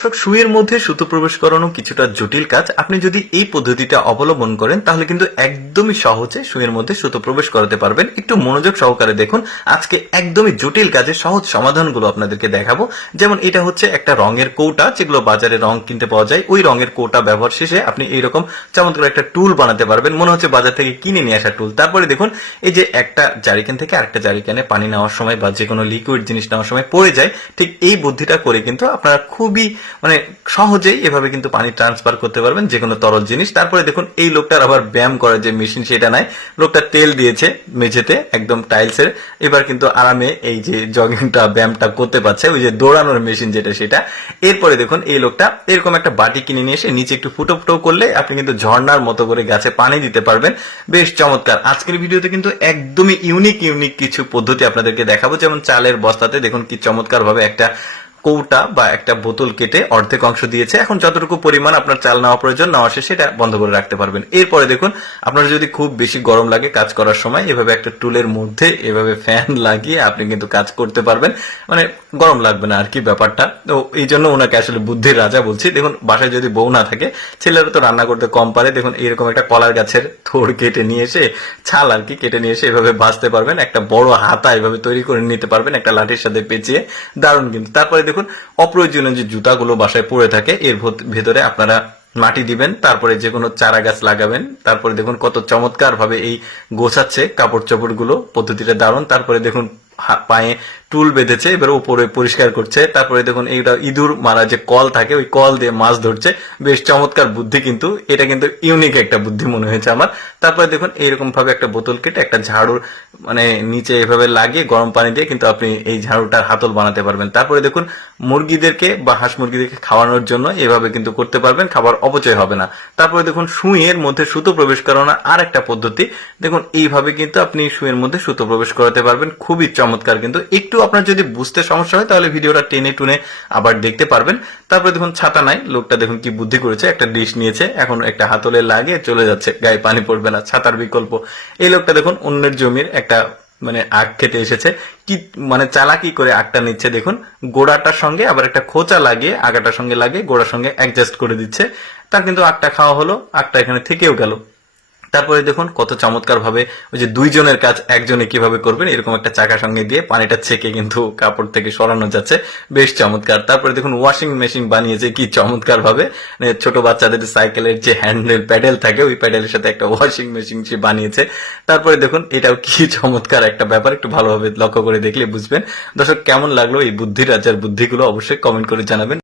দর্শক, সুইয়ের মধ্যে সুতো প্রবেশ করানো কিছুটা জটিল কাজ। আপনি যদি এই পদ্ধতিটা অবলম্বন করেন তাহলে কিন্তু একদমই সহজে সুইয়ের মধ্যে সুতো প্রবেশ করাতে পারবেন। একটু মনোযোগ সহকারে দেখুন আজকে একদমই জটিল কাজের সহজ সমাধানগুলো আপনাদেরকে দেখাবো। যেমন এটা হচ্ছে একটা রঙের কৌটা যেগুলো বাজারে রং কিনতে পাওয়া যায়। ওই রঙের কৌটা ব্যবহার শেষে আপনি এইরকম চমৎকার একটা টুল বানাতে পারবেন। মনে হচ্ছে বাজার থেকে কিনে নিয়ে আসা টুল। তারপরে দেখুন এই যে একটা জারিকেন থেকে আরেকটা জারিকেনে পানি নেওয়ার সময় বা যে কোনো লিকুইড জিনিস নেওয়ার সময় পড়ে যায়। ঠিক এই বুদ্ধিটা করে কিন্তু আপনারা খুবই মানে সহজেই এভাবে কিন্তু পানি ট্রান্সফার করতে পারবেন যে কোনো তরল জিনিস। তারপরে দেখুন, এই লোকটার আবার ব্যায়াম করার যে মেশিন সেটা নাই। লোকটা তেল দিয়েছে মেঝেতে, একদম টাইলসের এবার কিন্তু আরামে এই যে জগিংটা ব্যায়ামটা করতে পারছে, ওই যে দৌড়ানোর মেশিন যেটা, সেটা। এরপরে দেখুন, এই লোকটা এরকম একটা বাটি কিনে নিয়ে এসে নিচে একটু ফুটো ফুটো করলে আপনি কিন্তু ঝর্ণার মতো করে গাছে পানি দিতে পারবেন। বেশ চমৎকার। আজকের ভিডিওতে কিন্তু একদমই ইউনিক ইউনিক কিছু পদ্ধতি আপনাদেরকে দেখাবো। যেমন চালের বস্তাতে দেখুন কি চমৎকার ভাবে একটা কৌটা বা একটা বোতল কেটে অর্ধেক অংশ দিয়েছে। এখন যতটুকু পরিমাণ আপনার চাল নেওয়া প্রয়োজন, নেওয়া শেষে, সেটা বন্ধ করে রাখতে পারবেন। এরপরে দেখুন, আপনার যদি খুব বেশি গরম লাগে কাজ করার সময়, এভাবে একটা টুলের মধ্যে এভাবে ফ্যান লাগিয়ে আপনি কিন্তু কাজ করতে পারবেন। মানে গরম লাগবে না আর কি ব্যাপারটা। তো এই জন্য ওনাকে আসলে বুদ্ধির রাজা বলছি। দেখুন, বাসায় যদি বউ না থাকে, ছেলেরা তো রান্না করতে কম পারে। দেখুন, এরকম একটা কলার গাছের থোড় কেটে নিয়ে এসে, ছাল আর কি কেটে নিয়ে এসে এভাবে ভাজতে পারবেন। একটা বড় হাতা এভাবে তৈরি করে নিতে পারবেন, একটা লাঠির সাথে পেঁচিয়ে। দারুণ কিন্তু। তারপরে দেখুন, অপ্রয়োজনীয় যে জুতাগুলো বাসায় পড়ে থাকে, এর ভত- ভেতরে আপনারা মাটি দিবেন, তারপরে যে কোনো চারা গাছ লাগাবেন, তারপরে দেখুন কত চমৎকার ভাবে এই গোছাচ্ছে কাপড় চোপড়গুলো পদ্ধতিটা দারুণ তারপরে দেখুন পায়ে টুল বেঁধেছে, এবার উপরে পরিষ্কার করছে। তারপরে দেখুন, এইটা ইঁদুর মারা যে কল থাকে, ওই কল দিয়ে মাছ ধরছে। বেশ চমৎকার বুদ্ধি কিন্তু, এটা কিন্তু ইউনিক একটা বুদ্ধি মনে হয়েছে আমার। তারপরে দেখুন এইরকম ভাবে একটা বোতল কেটে একটা ঝাড়ুর মানে নিচে এভাবে লাগিয়ে গরম পানি দিয়ে কিন্তু আপনি এই ঝাড়ুটার হাতল বানাতে পারবেন। তারপরে দেখুন, মুরগিদেরকে বা হাঁস মুরগিদেরকে খাওয়ানোর জন্য এভাবে কিন্তু করতে পারবেন, খাবার অপচয় হবে না। তারপরে দেখুন, সুইয়ের মধ্যে সুতো প্রবেশ করানো আর একটা পদ্ধতি। দেখুন, এইভাবে কিন্তু আপনি সুইয়ের মধ্যে সুতো প্রবেশ করাতে পারবেন। খুবই চমৎকার কিন্তু, একটু আপনার যদি বুঝতে সমস্যা হয়, তাহলে ভিডিওটা টেনে টুনে আবার দেখতে পারবেন। তারপরে দেখুন, ছাতা নাই। লোকটা দেখুন কি বুদ্ধি করেছে, একটা ডিশ নিয়েছে, এখন একটা হাতলে লাগিয়ে চলে যাচ্ছে। গায়ে পানি পড়বে না, ছাতার বিকল্প। এই লোকটা দেখুন, অন্যের জমির একটা মানে আখ খেতে এসেছে। কি মানে চালাকি করে আগটা নিচ্ছে, দেখুন। গোড়াটার সঙ্গে আবার একটা খোঁচা লাগিয়ে, আগাটার সঙ্গে লাগিয়ে, গোড়ার সঙ্গে অ্যাডজাস্ট করে দিচ্ছে। তার কিন্তু আগটা খাওয়া হলো আগটা এখানে থেকেও গেল। তারপরে দেখুন কত চমৎকার ভাবে ওই যে দুইজনের কাজ একজনে কীভাবে করবেন, এরকম একটা চাকা সঙ্গে দিয়ে পানিটা ছেকে কিন্তু কাপড় থেকে সরানো যাচ্ছে। বেশ চমৎকার। তারপরে দেখুন ওয়াশিং মেশিন বানিয়েছে, কি চমৎকার ভাবে মানে ছোট বাচ্চাদের সাইকেলের যে হ্যান্ডেল প্যাডেল থাকে, ওই প্যাডেলের সাথে একটা ওয়াশিং মেশিন সে বানিয়েছে। তারপরে দেখুন এটাও কি চমৎকার একটা ব্যাপার, একটু ভালোভাবে লক্ষ্য করে দেখলে বুঝবেন। দর্শক, কেমন লাগল এই বুদ্ধির রাজার বুদ্ধিগুলো অবশ্যই কমেন্ট করে জানাবেন।